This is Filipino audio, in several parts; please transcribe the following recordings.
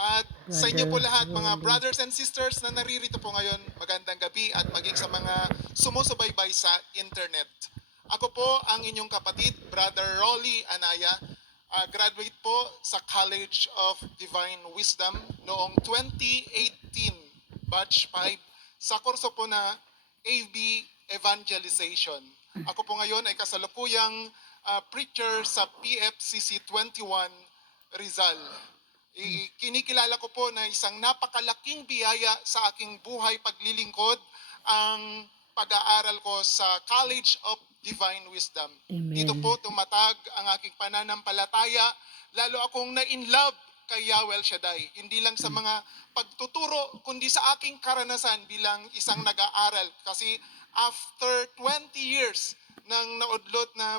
At sa inyo po Brother lahat, mga Rolly. brothers and sisters na naririto po ngayon, magandang gabi at maging sa mga sumusubaybay sa internet. Ako po ang inyong kapatid, Brother Rolly Anaya. Graduate po sa College of Divine Wisdom noong 2018, batch 5, sa kurso po na AV Evangelization. Ako po ngayon ay kasalukuyang preacher sa PFCC 21 Rizal. Kinikilala ko po na isang napakalaking biyaya sa aking buhay paglilingkod ang pag-aaral ko sa College of Divine Wisdom. Amen. Dito po tumatag ang aking pananampalataya, lalo akong na-inlove kay Yahweh El Shaddai. Hindi lang sa mga pagtuturo, kundi sa aking karanasan bilang isang nag-aaral. Kasi after 20 years nang naudlot na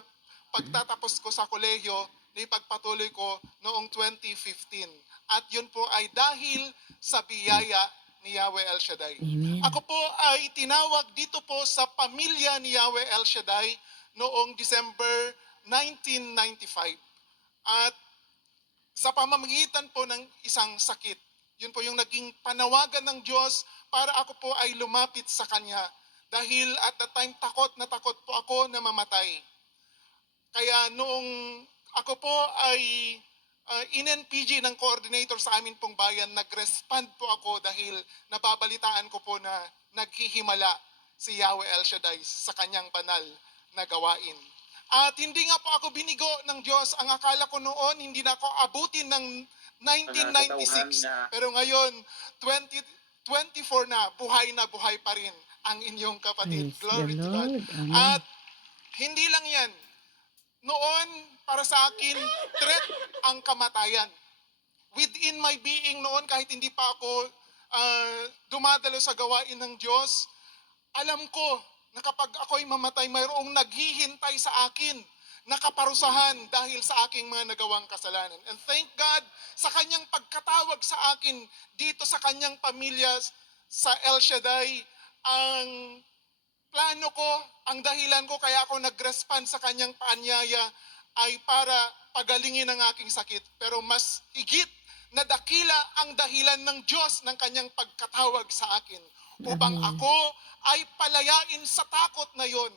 pagtatapos ko sa kolehiyo, naipagpatuloy ko noong 2015. At yun po ay dahil sa biyaya ni Yahweh El Shaddai. Amen. Ako po ay tinawag dito po sa pamilya ni Yahweh El Shaddai noong December 1995. At sa pamamagitan po ng isang sakit, yun po yung naging panawagan ng Diyos para ako po ay lumapit sa Kanya. Dahil at that time takot na takot po ako na mamatay. Kaya noong ako po ay in-NPG ng coordinator sa amin pong bayan, nag-respond po ako dahil nababalitaan ko po na naghihimala si Yahweh El Shaddai sa kanyang banal na gawain. At hindi nga po ako binigo ng Diyos. Ang akala ko noon, hindi na ako abutin ng 1996. Pero ngayon, 2024 na buhay pa rin ang inyong kapatid. Praise Glory the to God. Lord. Amen. At hindi lang yan. Noon, para sa akin, threat ang kamatayan. Within my being noon, kahit hindi pa ako dumadalo sa gawain ng Diyos, alam ko na kapag ako'y mamatay, mayroong naghihintay sa akin na kaparusahan dahil sa aking mga nagawang kasalanan. And thank God sa kanyang pagkatawag sa akin dito sa kanyang pamilya sa El Shaddai, ang plano ko, ang dahilan ko kaya ako nag-respond sa kanyang paanyaya ay para pagalingin ang aking sakit. Pero mas higit na dakila ang dahilan ng Diyos ng kanyang pagkatawag sa akin upang ako ay palayain sa takot na yon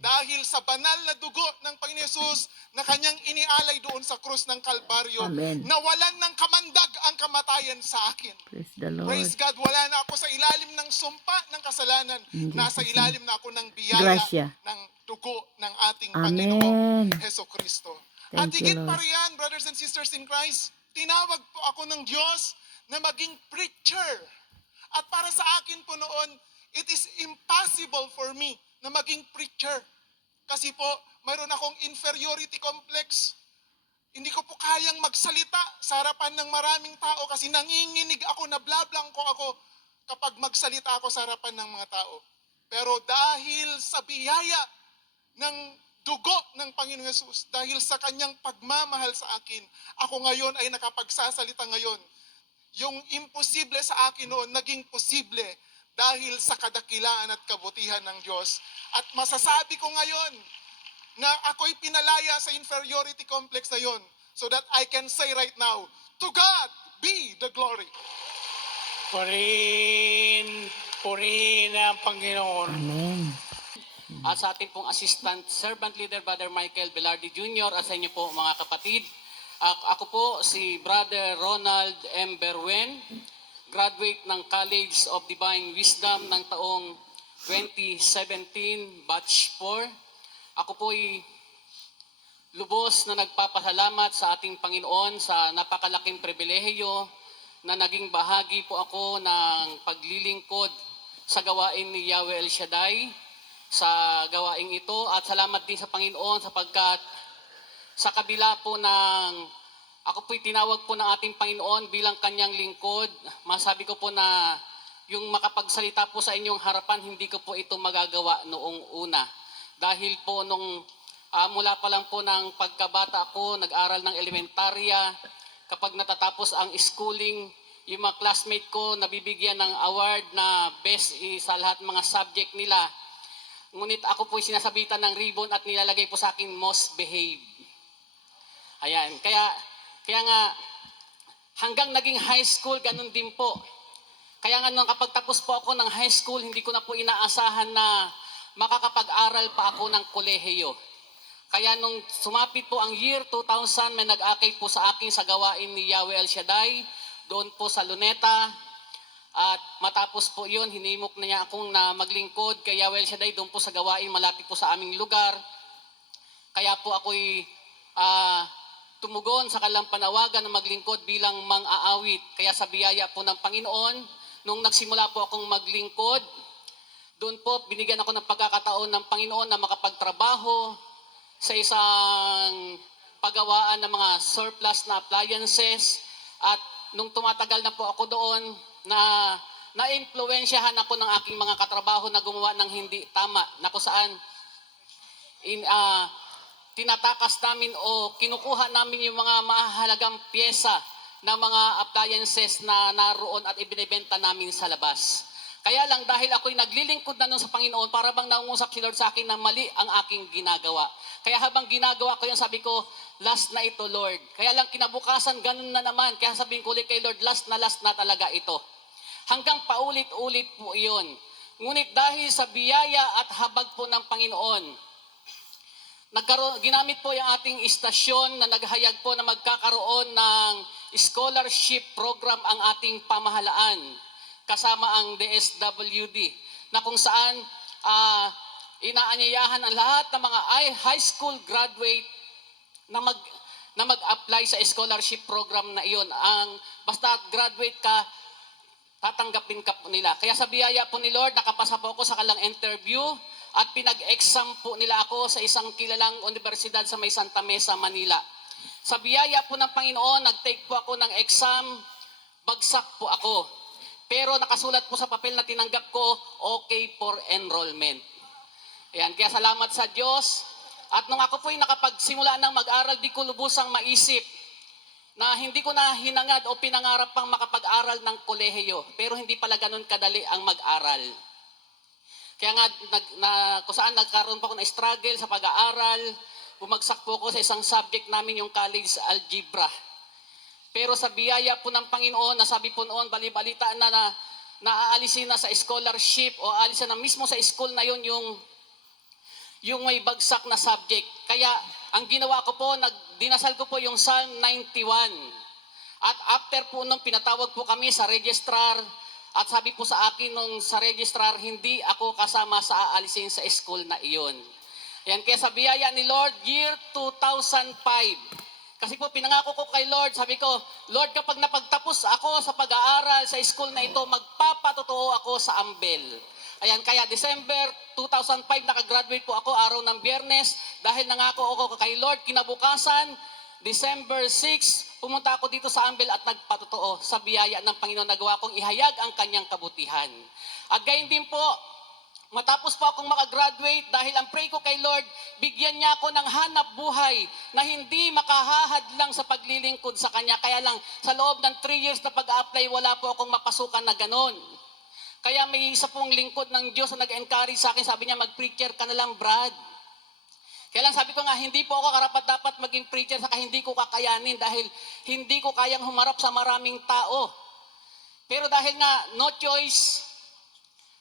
dahil sa banal na dugo ng Panginoon Yesus na kanyang inialay doon sa krus ng Kalbaryo, Amen. nawalan ng kamandag ang kamatayan sa akin. Praise the Lord. Praise God, wala na ako sa ilalim ng sumpa ng kasalanan. In Nasa Jesus' ilalim na ako ng biyaya Gracia. ng dugo ng ating Amen. Panginoong Heso Kristo. At Thank you, higit pa Lord. riyan, brothers and sisters in Christ, tinawag po ako ng Diyos na maging preacher. At para sa akin po noon, it is impossible for me na maging preacher. Kasi po, mayroon akong inferiority complex. Hindi ko po kayang magsalita sa harapan ng maraming tao kasi nanginginig ako, nablablang ko ako kapag magsalita ako sa harapan ng mga tao. Pero dahil sa biyaya ng dugo ng Panginoon Yesus, dahil sa kanyang pagmamahal sa akin, ako ngayon ay nakapagsasalita ngayon. Yung imposible sa akin noon, naging posible dahil sa kadakilaan at kabutihan ng Diyos. At masasabi ko ngayon na ako'y pinalaya sa inferiority complex na yon so that I can say right now, to God be the glory. Purihin ang Panginoon. Amen. At sa ating pong Assistant Servant Leader, Brother Michael Velarde Jr., at sa inyo po mga kapatid, ako po si Brother Ronald M. Berwen, graduate ng College of Divine Wisdom ng taong 2017, Batch 4. Ako po ay lubos na nagpapasalamat sa ating Panginoon sa napakalaking pribilehiyo na naging bahagi po ako ng paglilingkod sa gawain ni Yahweh El Shaddai sa gawaing ito. At salamat din sa Panginoon sapagkat sa kabila po ng ako po'y tinawag po ng ating Panginoon bilang kanyang lingkod, masabi ko po na yung makapagsalita po sa inyong harapan, hindi ko po ito magagawa noong una. Dahil po nung mula pa lang po ng pagkabata ako, nag-aral ng elementarya, kapag natatapos ang schooling, yung mga classmate ko nabibigyan ng award na best sa lahat mga subject nila. Ngunit ako po'y sinasabitan ng ribbon at nilalagay po sa akin most behave. Ayan, kaya nga Hanggang naging high school, ganun din po. Kaya nga nung kapag tapos po ako ng high school, hindi ko na po inaasahan na makakapag-aral pa ako ng kolehiyo. Kaya nung sumapit po ang year 2000, may nag-akay po sa akin sa gawain ni Yahweh El Shaddai, doon po sa Luneta. At matapos po yun, hinimok na niya akong na maglingkod kay Yahweh El Shaddai doon po sa gawain, malapit po sa aming lugar. Kaya po ako'y tumugon sa kanilang panawagan na maglingkod bilang mang-aawit. Kaya sa biyaya po ng Panginoon, nung nagsimula po akong maglingkod, doon po binigyan ako ng pagkakataon ng Panginoon na makapagtrabaho sa isang paggawaan ng mga surplus na appliances. At nung tumatagal na po ako doon, na-influensyahan ako ng aking mga katrabaho na gumawa ng hindi tama, na kung saan tinatakas namin o kinukuha namin yung mga mahalagang pyesa ng mga appliances na naroon at ibinebenta namin sa labas. Kaya lang dahil ako'y naglilingkod na nun sa Panginoon, para bang naungusap si Lord sa akin na mali ang aking ginagawa. Kaya habang ginagawa ko yan, sabi ko, last na ito, Lord. Kaya lang kinabukasan, ganun na naman. Kaya sabihin ko ulit kay Lord, last na talaga ito. Hanggang paulit-ulit po iyon. Ngunit dahil sa biyaya at habag po ng Panginoon, ginamit po yung ating istasyon na naghayag po na magkakaroon ng scholarship program ang ating pamahalaan kasama ang DSWD, na kung saan inaanyayahan ang lahat ng mga high school graduate na mag-apply sa scholarship program na iyon. Basta graduate ka, tatanggapin ka po nila. Kaya sa biyaya po ni Lord, nakapasa po ako sa kanilang interview at pinag-exam po nila ako sa isang kilalang universidad sa may Santa Mesa, Manila. Sa biyaya po ng Panginoon, nag-take po ako ng exam, bagsak po ako. Pero nakasulat po sa papel na tinanggap ko, okay for enrollment. Ayan, kaya salamat sa Diyos. At nung ako po'y nakapagsimula ng mag-aral, di ko lubusang maisip na hindi ko na hinangad o pinangarap pang makapag-aral ng kolehiyo. Pero hindi pala ganun kadali ang mag-aral. Kaya nga, kung saan nagkaroon pa ako ng struggle sa pag-aaral, bumagsak po ako sa isang subject namin, yung college algebra. Pero sa biyaya po ng Panginoon, nasabi po noon, bali-balita na naaalisin na sa scholarship o aalisin na mismo sa school na yun yung may bagsak na subject. Kaya ang ginawa ko po, dinasal ko po yung Psalm 91. At after po nung pinatawag po kami sa registrar, at sabi po sa akin nung sa registrar, hindi ako kasama sa aalisin sa school na iyon. Ayan, kaya sa biyaya ni Lord, year 2005, kasi po pinangako ko kay Lord, sabi ko, Lord, kapag napagtapos ako sa pag-aaral sa school na ito, magpapatotoo ako sa Ambel. Ayan, kaya December 2005, nakagraduate po ako araw ng Biyernes dahil nangako ako kay Lord. Kinabukasan, December 6, pumunta ako dito sa Ambel at nagpatotoo sa biyaya ng Panginoon. Nagawa kong ihayag ang kanyang kabutihan. At gayon din po, matapos po akong makagraduate, dahil ang pray ko kay Lord, bigyan niya ako ng hanap buhay na hindi makahahad lang sa paglilingkod sa Kanya. Kaya lang, sa loob ng 3 years na pag-apply, wala po akong mapasukan na ganon. Kaya may isa pong lingkod ng Diyos na nag-encourage sa akin, sabi niya, mag-preacher ka na lang, Brad. Kaya lang sabi ko nga, hindi po ako karapat-dapat maging preacher, saka hindi ko kakayanin dahil hindi ko kayang humarap sa maraming tao. Pero dahil nga, no choice,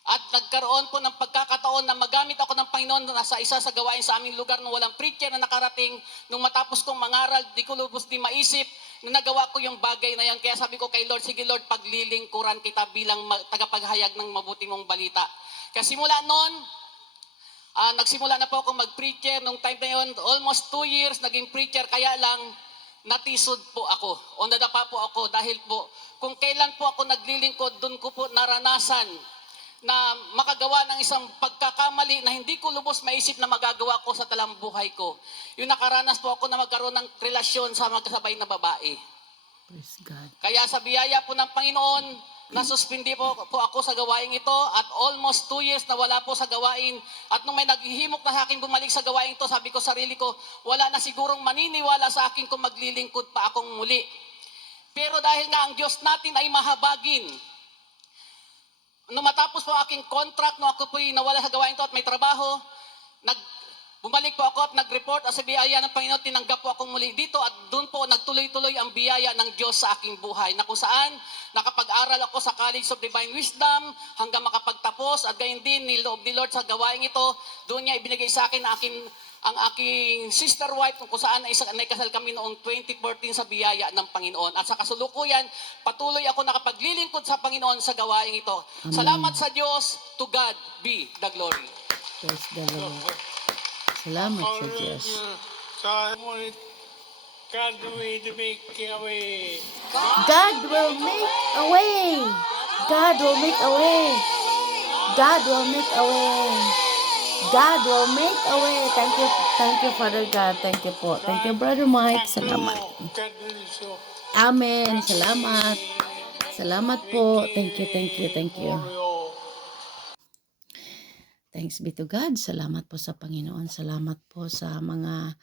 at nagkaroon po ng pagkakataon na magamit ako ng Panginoon na sa isa sa gawain sa aming lugar nung walang preacher na nakarating. Nung matapos kong mangaral, di ko lubos di maisip na nagawa ko yung bagay na yan. Kaya sabi ko kay Lord, sige Lord, paglilingkuran kita bilang tagapaghayag ng mabuti mong balita. Kaya simula noon, nagsimula na po akong mag-preacher. Nung time na yun, almost 2 years naging preacher. Kaya lang, natisod po ako o nadapa po ako dahil po kung kailan po ako naglilingkod, doon ko po naranasan na makagawa ng isang pagkakamali na hindi ko lubos maisip na magagawa ko sa talang buhay ko. Yung nakaranas po ako na magkaroon ng relasyon sa magkasabay na babae. Praise God. Kaya sa biyaya po ng Panginoon, nasuspindi po ako sa gawain ito at almost 2 years na wala po sa gawain. At nung may naghihimok na sa akin bumalik sa gawain ito, sabi ko sarili ko, wala na sigurong maniniwala sa akin kung maglilingkod pa akong muli. Pero dahil nga ang Diyos natin ay mahabagin, nung matapos po aking contract, nung ako po'y nawala sa gawain ito at may trabaho, Bumalik po ako at nag-report at sa biyaya ng Panginoon, tinanggap po akong muli dito at doon po nagtuloy-tuloy ang biyaya ng Diyos sa aking buhay na kung saan nakapag-aral ako sa College of Divine Wisdom hanggang makapagtapos at gayon din niloob ni Lord sa gawain ito. Doon niya ibinigay sa akin ang aking sister wife kung saan naikasal kami noong 2014 sa biyaya ng Panginoon. At sa kasulukuyan, patuloy ako nakapaglilingkod sa Panginoon sa gawain ito. Amen. Salamat sa Diyos. To God be the glory. Praise the Lord. Salamat sa Diyos. God will make a way. God will make a way. God will make a way. God will make a way. God will make a way. Thank you, Father God. Thank you po. Thank you, Brother Mike. Salamat. God bless you. Amen. Salamat. Salamat po. Thank you. Thanks be to God. Salamat po sa Panginoon. Salamat po sa mga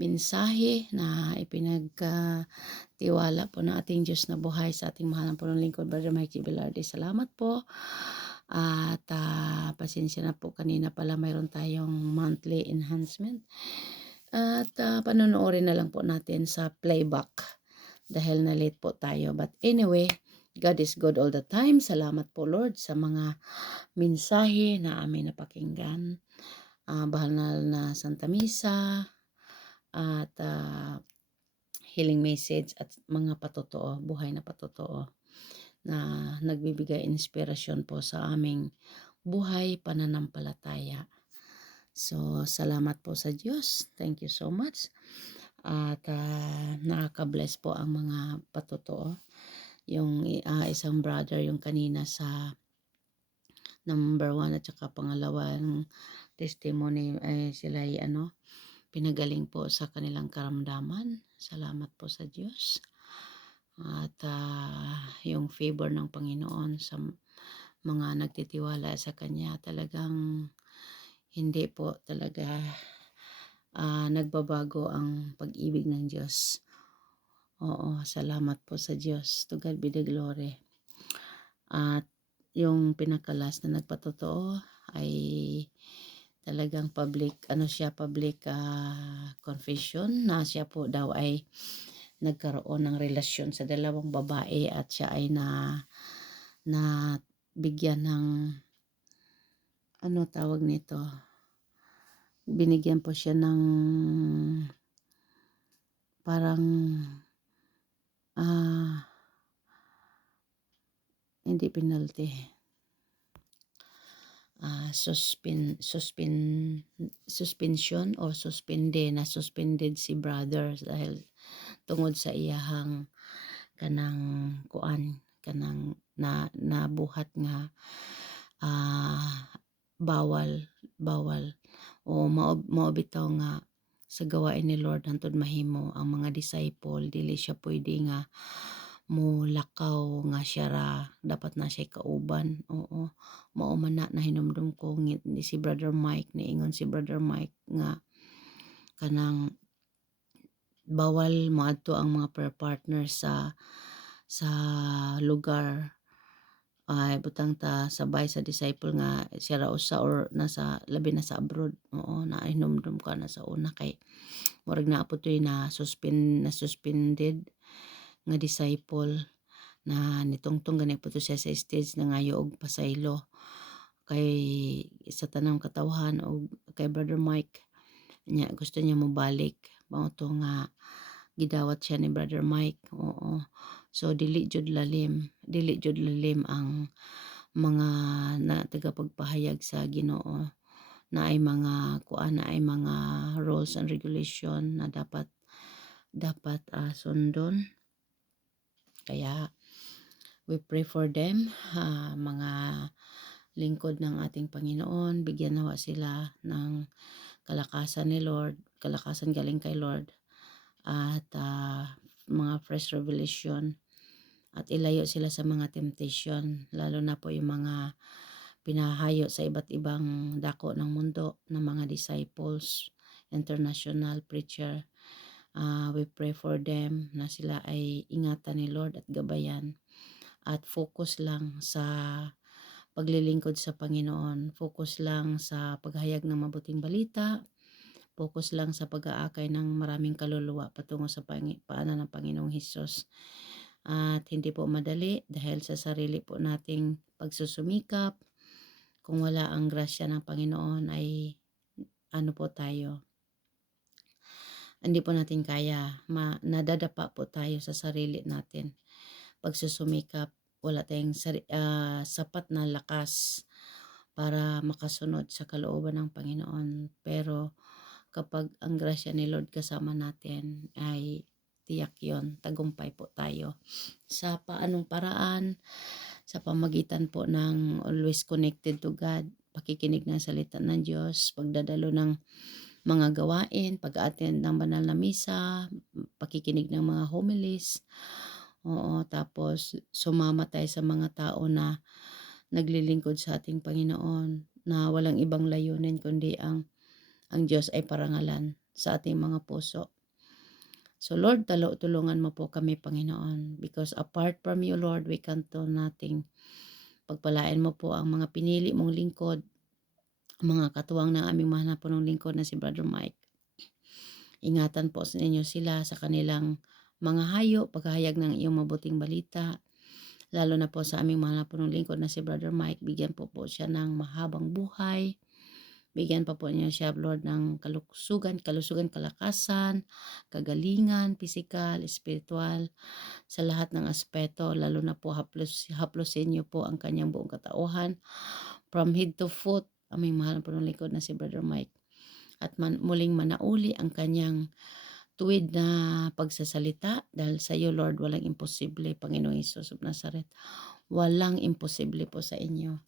mensahe na ipinagtiwala po ng ating Diyos na buhay sa ating mahal na punong lingkod, Brother Mikey Velarde. Salamat po. At pasensya na po, kanina pala mayroon tayong monthly enhancement. At panonoorin na lang po natin sa playback dahil na late po tayo. But anyway, God is good all the time. Salamat po, Lord, sa mga mensahe na aming napakinggan. Bahal na Santa Misa at healing message at mga patotoo, buhay na patotoo na nagbibigay inspirasyon po sa aming buhay pananampalataya. So, salamat po sa Diyos. Thank you so much. At nakaka-bless po ang mga patotoo. Yung isang brother, yung kanina sa number 1 at saka pangalawang testimony, sila ay pinagaling po sa kanilang karamdaman. Salamat po sa Diyos. At yung favor ng Panginoon sa mga nagtitiwala sa Kanya, talagang hindi po talaga nagbabago ang pag-ibig ng Diyos. Oo, salamat po sa Diyos. To God be the glory. At yung pinakalas na nagpatotoo ay talagang public confession na siya po daw ay nagkaroon ng relasyon sa dalawang babae at siya ay na bigyan ng tawag nito, binigyan po siya ng parang hindi penalty, suspension or suspended si brother dahil tungod sa iyahang kanang nabuhat nga bawal o maobitaw nga sa gawain ni Lord hantod mahimo ang mga disciple dili siya pwede nga mo lakaw nga siya ra dapat na siya kauban. Oo, mao man na hinumdum ko ni si Brother Mike, niingon si Brother Mike nga kanang bawal moadto ang mga partner sa lugar ay butang ta sabay sa disciple nga siya ra usa or nasa labi na sa abroad. Oo, nahinumdum ko na sa una kay murag na apotoy na suspended nga disciple na nitungtong gani po to siya sa stage na ngayo og pasaylo kay sa tanang katawhan o kay Brother Mike niya gusto niya mo balik mao to nga gidawat siya ni Brother Mike. Oo, so dili jud lalim ang mga na tagapagpahayag sa Ginoo na ay mga rules and regulation na dapat sundon. Kaya we pray for them, mga lingkod ng ating Panginoon, bigyan nawa sila ng kalakasan ni Lord, kalakasan galing kay Lord at mga fresh revelation at ilayo sila sa mga temptation, lalo na po yung mga pinahayo sa iba't ibang dako ng mundo ng mga disciples, international preacher. We pray for them na sila ay ingatan ni Lord at gabayan at focus lang sa paglilingkod sa Panginoon, focus lang sa paghayag ng mabuting balita focus lang sa pag-aakay ng maraming kaluluwa patungo sa paanan ng Panginoong Hesus. At hindi po madali dahil sa sarili po nating pagsusumikap. Kung wala ang grasya ng Panginoon ay ano po tayo, hindi po natin kaya, nadadapa po tayo sa sarili natin. Pagsusumikap, wala tayong sapat na lakas para makasunod sa kalooban ng Panginoon. Pero kapag ang grasya ni Lord kasama natin ay tiyak yon, tagumpay po tayo. Sa paanong paraan? Sa pamagitan po ng always connected to God, pakikinig ng salita ng Diyos, pagdadalo ng mga gawain, pag-attend ng banal na misa, pakikinig ng mga homilies. Oo, tapos sumama tayo sa mga tao na naglilingkod sa ating Panginoon na walang ibang layunin kundi ang Diyos ay parangalan sa ating mga puso. So Lord, tulungan mo po kami, Panginoon, because apart from you, Lord, we can do nothing. Pagpalain mo po ang mga pinili mong lingkod, mga katuwang ng aming mahal na punong lingkod na si Brother Mike. Ingatan po sa inyo sila sa kanilang mga hayo, paghahayag ng iyong mabuting balita. Lalo na po sa aming mahal na punong lingkod na si Brother Mike, bigyan po siya ng mahabang buhay. Bigyan pa po niyo siya, Lord, ng kalusugan, kalakasan, kagalingan, pisikal, espiritual, sa lahat ng aspeto, lalo na po haplosin niyo po ang kanyang buong katauhan, from head to foot, aming mahal po ng likod na si Brother Mike. At muling manauli ang kanyang tuwid na pagsasalita, dahil sa iyo, Lord, walang imposible, Panginoong Hesus of Nazareth. Walang imposible po sa inyo.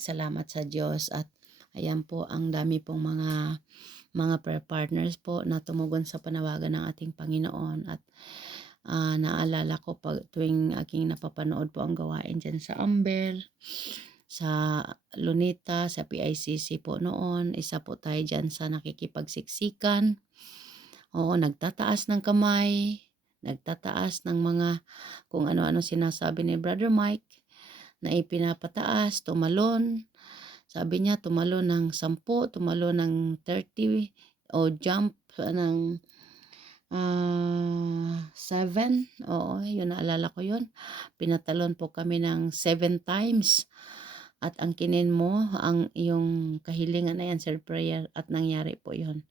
Salamat sa Diyos. At ayan po, ang dami pong mga prayer partners po na tumugon sa panawagan ng ating Panginoon. At naalala ko pag tuwing aking napapanood po ang gawain dyan sa Ambel, sa Lunita, sa PICC po noon, isa po tayo dyan sa nakikipagsiksikan. Oo, nagtataas ng kamay, nagtataas ng mga kung ano-ano sinasabi ni Brother Mike na ipinapataas, tumalon. Sabi niya, tumalon ng 10, tumalon ng 30, o jump ng 7. Oo, yun, naalala ko yun. Pinatalon po kami ng 7 times. At ang kinin mo, ang iyong kahilingan na yan, sir, prayer, at nangyari po yun.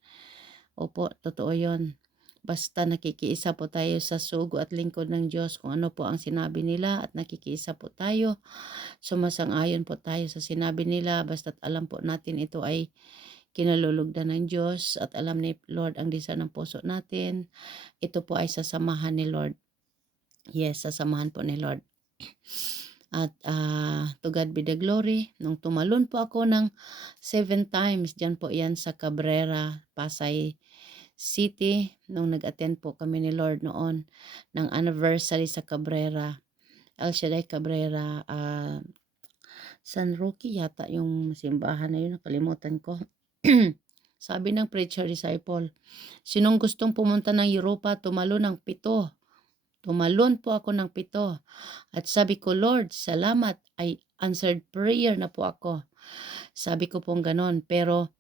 Opo, totoo yun. Basta nakikiisa po tayo sa sugo at lingkod ng Diyos kung ano po ang sinabi nila, at nakikiisa po tayo, sumasang-ayon po tayo sa sinabi nila, basta't alam po natin ito ay kinalulugdan ng Diyos at alam ni Lord ang desire ng puso natin. Ito po ay sasamahan ni Lord. Yes, sasamahan po ni Lord. At to God be the glory. Nung tumalon po ako ng 7 times, dyan po yan sa Cabrera, Pasay City, nung nag-attend po kami ni Lord noon ng anniversary sa Cabrera, El Shaddai Cabrera, San Roque yata yung simbahan na yun, nakalimutan ko. Sabi ng preacher disciple, sinong gustong pumunta ng Europa, tumalon ng 7. Tumalon po ako ng 7. At sabi ko, Lord, salamat, ay answered prayer na po ako. Sabi ko pong ganon, pero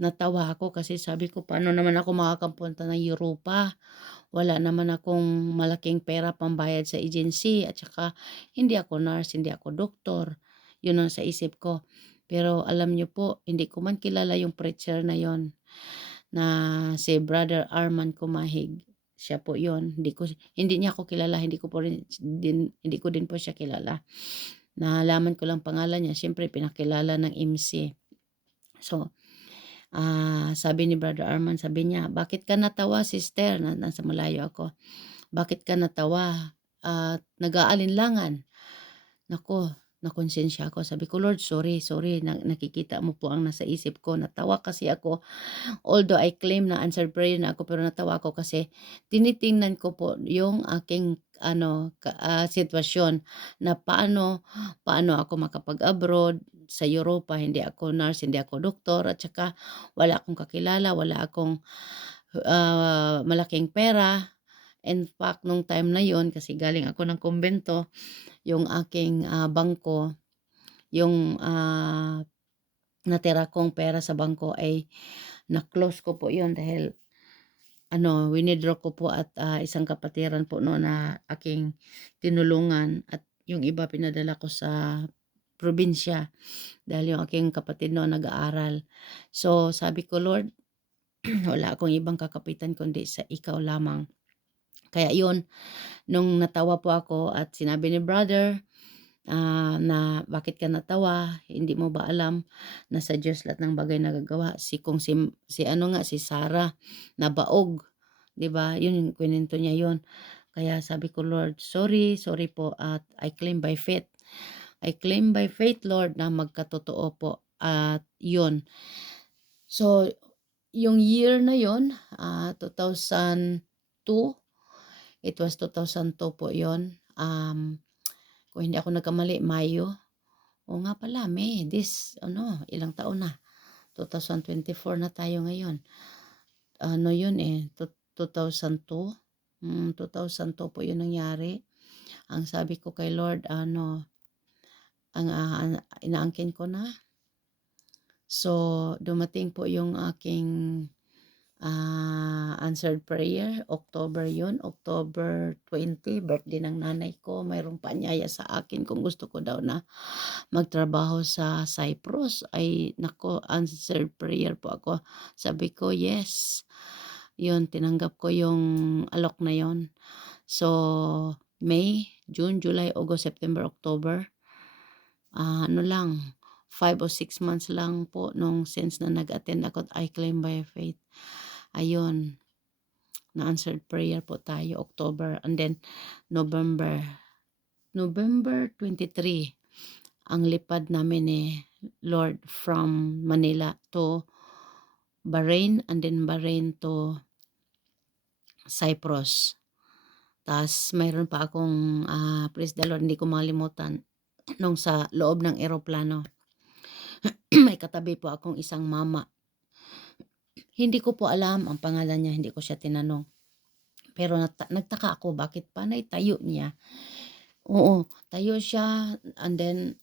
natawa ako kasi sabi ko, paano naman ako makakapunta ng Europa? Wala naman akong malaking pera pambayad sa agency, at saka hindi ako nurse, hindi ako doktor. Yun ang sa isip ko. Pero alam niyo po, hindi ko man kilala yung preacher na yon, na si Brother Arman Kumahig. Siya po yon. Hindi niya ako kilala, hindi ko din po siya kilala. Nalaman ko lang pangalan niya, siyempre pinakilala ng MC. So, sabi ni Brother Arman, sabi niya, bakit ka natawa, sister? Nasa malayo ako. Bakit ka natawa? Nag-aalinlangan. Nako, nakonsensya ako. Sabi ko, Lord, sorry. Nakikita mo po ang nasa isip ko. Natawa kasi ako. Although I claim na answered prayer na ako, pero natawa ako kasi tinitingnan ko po yung aking sitwasyon na paano ako makapag-abroad sa Europa. Hindi ako nurse, hindi ako doktor, at saka wala akong kakilala, wala akong malaking pera. In fact, nung time na yon, kasi galing ako ng kumbento, yung aking bangko, yung natira kong pera sa bangko ay na-close ko po yun dahil winidraw ko po at isang kapatiran po no na aking tinulungan at yung iba pinadala ko sa probinsya dahil yung aking kapatid no nag-aaral. So sabi ko, Lord, wala akong ibang kakapitan kundi sa ikaw lamang. Kaya yun, nung natawa po ako at sinabi ni brother na bakit ka natawa, hindi mo ba alam na sa Diyos lahat ng bagay nagagawa. Si Sarah nabaog, 'di ba? Yun yung kwento niya yun. Kaya sabi ko, Lord, sorry po at I claim by faith. I claim by faith, Lord, na magkatotoo po at yun. So, yung year na yun, 2002, it was 2002 po yun. Kung hindi ako nagkamali, Mayo. O nga pala, May, ilang taon na? 2024 na tayo ngayon. Yun 2002. 2002 po yun nangyari. Ang sabi ko kay Lord, inaangkin ko na. So, dumating po yung aking answered prayer. October yun. October 20, birthday ng nanay ko. Mayroong paanyaya sa akin kung gusto ko daw na magtrabaho sa Cyprus. Ay, nako, answered prayer po ako. Sabi ko, yes. Yun, tinanggap ko yung alok na yun. So, May, June, July, August, September, October. 5 o 6 months lang po nung since na nag-attend ako at I claim by faith. Ayun, na-answered prayer po tayo, October. And then, November 23, ang lipad namin Lord, from Manila to Bahrain, and then Bahrain to Cyprus. Tas mayroon pa akong, praise the Lord, hindi ko makalimutan, nung sa loob ng eroplano, may katabi po akong isang mama. Hindi ko po alam ang pangalan niya, hindi ko siya tinanong. Pero nagtaka ako bakit panay tayo niya. Oo, tayo siya and then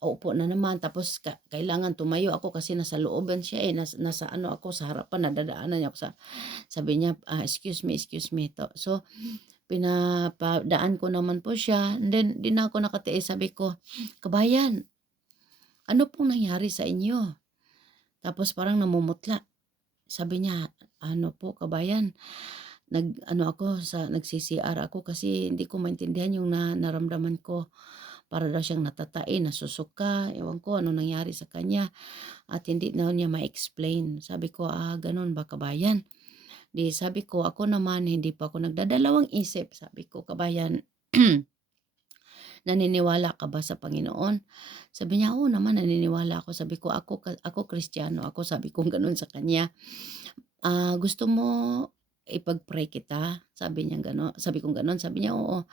uupo na naman tapos kailangan tumayo ako kasi nasa looban siya nasa ako sa harapan, nadadaanan niya ako sabi niya, excuse me to. So pinapadaan ko naman po siya and then di na ako nakatiis, sabi ko, kabayan, ano pong nangyari sa inyo? Tapos parang namumutla. Sabi niya, ano po kabayan, nagsi-CR ako kasi hindi ko maintindihan yung naramdaman ko. Para daw siyang natatai, nasusuka, ewan ko ano nangyari sa kanya at hindi na niya ma-explain. Sabi ko, ganun ba kabayan? Di sabi ko, ako naman hindi pa ako nagdadalawang isip. Sabi ko, kabayan, naniniwala ka ba sa Panginoon? Sabi niya, oo naman, naniniwala ako. Sabi ko, ako Kristiyano ako. Sabi ko ganun sa kanya. Gusto mo ipag-pray kita? Sabi niya gano'n. Sabi ko gano'n. Sabi niya, oo.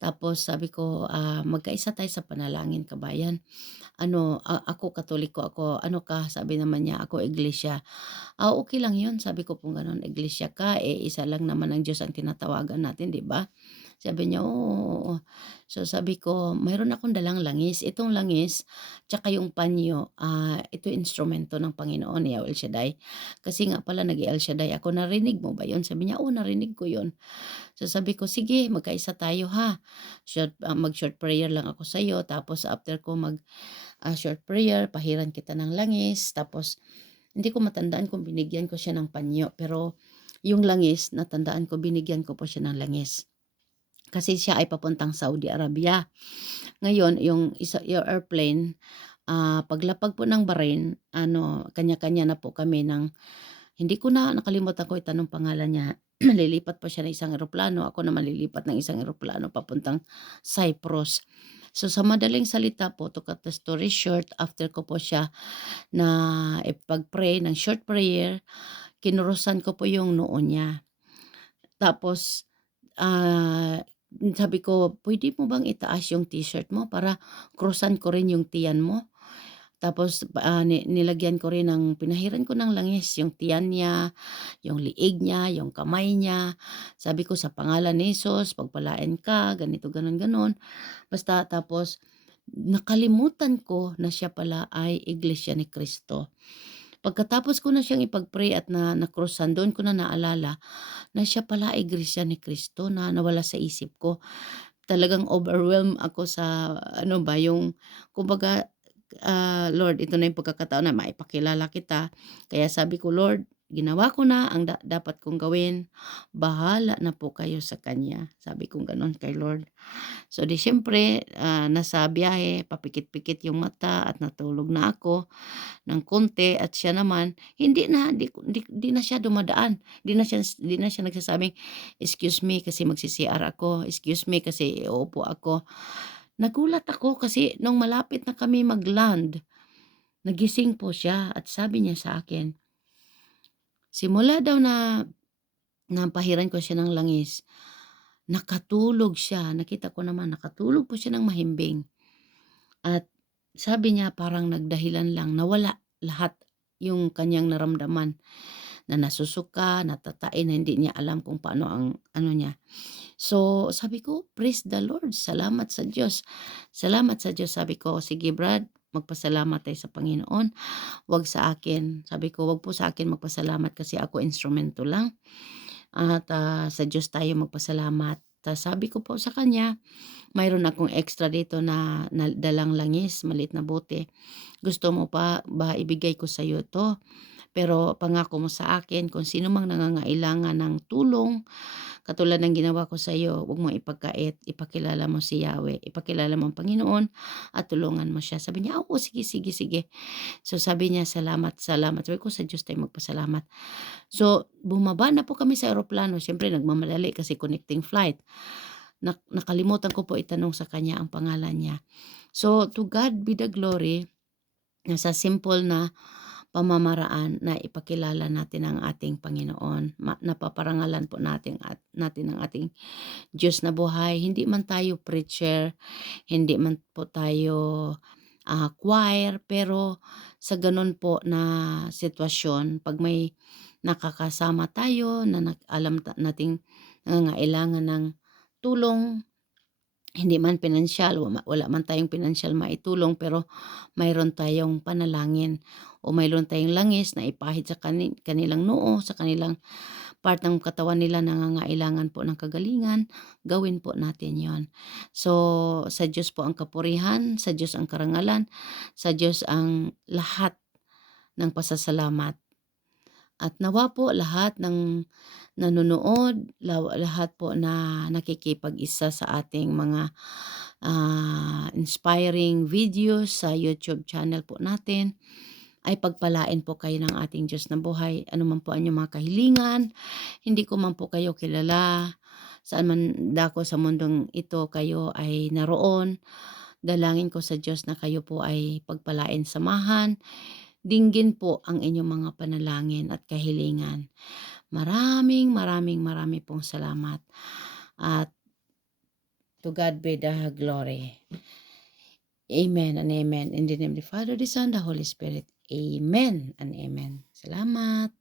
Tapos sabi ko, magkaisa tayo sa panalangin kabayan. Ako Katoliko ako. Ano ka? Sabi naman niya, ako Iglesia. Okay lang yun. Sabi ko kung gano'n, Iglesia ka, isa lang naman ang Diyos ang tinatawagan natin, di ba? Sabi niya, oo. So sabi ko, mayroon akong dalang langis. Itong langis, tsaka yung panyo, ito instrumento ng Panginoon, El Shaddai. Kasi nga pala nag-El Shaddai ako. Narinig mo ba yun? Sabi niya, oo, narinig ko yun. So sabi ko, sige, magkaisa tayo ha. Mag-short prayer lang ako sa'yo. Tapos after ko short prayer, pahiran kita ng langis. Tapos, hindi ko matandaan kung binigyan ko siya ng panyo. Pero yung langis, natandaan ko, binigyan ko po siya ng langis. Kasi siya ay papuntang Saudi Arabia. Ngayon, yung airplane, paglapag po ng Bahrain, kanya-kanya na po kami hindi ko na nakalimutan ko itanong pangalan niya. Lilipat pa siya ng isang eroplano. Ako naman lilipat ng isang eroplano papuntang Cyprus. So sa madaling salita po, to cut the story short, after ko po siya na ipag-pray ng short prayer, kinurusan ko po yung noo niya. Tapos, sabi ko, pwede mo bang itaas yung t-shirt mo para krusan ko rin yung tiyan mo? Tapos nilagyan ko rin pinahiran ko ng langis yung tiyan niya, yung liig niya, yung kamay niya. Sabi ko sa pangalan ni Jesus, pagpalain ka, ganito, ganon. Basta tapos nakalimutan ko na siya pala ay Iglesia ni Cristo. Pagkatapos ko na siyang ipag-pray at na-crossan, doon ko na naalala na siya pala ay Iglesia ni Cristo na nawala sa isip ko. Talagang overwhelmed ako sa ano ba, yung kumbaga, Lord, ito na yung pagkakataon na maipakilala kita. Kaya sabi ko, Lord, ginawa ko na ang dapat kong gawin. Bahala na po kayo sa kanya. Sabi ko gano'n kay Lord. So di siyempre, nasa biyahe, papikit-pikit yung mata at natulog na ako ng konti at siya naman hindi na siya dumadaan. Di na siya nagsasabing, "Excuse me kasi magsi-CR ako, excuse me kasi uupo ako." Nagulat ako kasi nung malapit na kami mag-land, nagising po siya at sabi niya sa akin, simula daw na napahiran ko siya ng langis, nakatulog siya. Nakita ko naman nakatulog po siya ng mahimbing. At sabi niya parang nagdahilan lang, nawala lahat yung kanyang naramdaman, na nasusuka, natatain, na hindi niya alam kung paano ang ano niya. So, sabi ko, "Praise the Lord, salamat sa Diyos, salamat sa Diyos." Sabi ko, "Sige Brad, magpasalamat tayo sa Panginoon, 'wag sa akin." Sabi ko, "Wag po sa akin magpasalamat kasi ako instrumento lang at, sa Diyos tayo magpasalamat." Tas sabi ko po sa kanya, mayroon akong extra dito na dalang langis, maliit na bote. "Gusto mo pa ba ibigay ko sa'yo 'to? Pero pangako mo sa akin kung sino mang nangangailangan ng tulong, katulad ng ginawa ko sa'yo, huwag mong ipagkait, ipakilala mo si Yahweh, ipakilala mo ang Panginoon at tulungan mo siya." Sabi niya, "Oo, sige, sige, sige." So sabi niya, "Salamat, salamat." Sabi ko, "Sa Diyos tayo magpasalamat." So bumaba na po kami sa eroplano, siyempre nagmamadali kasi connecting flight. Nakalimutan ko po itanong sa kanya ang pangalan niya. So to God be the glory na sa simple na pamamaraan na ipakilala natin ang ating Panginoon. Napaparangalan po natin ang ating Diyos na buhay. Hindi man tayo preacher, hindi man po tayo choir, pero sa ganun po na sitwasyon, pag may nakakasama tayo na alam nating nangangailangan ng tulong, hindi man pinansyal, wala man tayong pinansyal maitulong, pero mayroon tayong panalangin o mayroon tayong langis na ipahid sa kanilang noo, sa kanilang part ng katawan nila nangangailangan po ng kagalingan, gawin po natin yon. So, sa Diyos po ang kapurihan, sa Diyos ang karangalan, sa Diyos ang lahat ng pasasalamat. At nawa po lahat ng nanonood, lahat po na nakikipag-isa sa ating mga inspiring videos sa YouTube channel po natin, ay pagpalain po kayo ng ating Diyos na buhay. Ano man po ang inyong mga kahilingan, hindi ko man po kayo kilala, saan man dako sa mundong ito kayo ay naroon. Dalangin ko sa Diyos na kayo po ay pagpalain, samahan, dinggin po ang inyong mga panalangin at kahilingan. Maraming maraming marami pong salamat. At to God be the glory. Amen and amen. In the name of the Father, the Son, the Holy Spirit. Amen and amen. Salamat.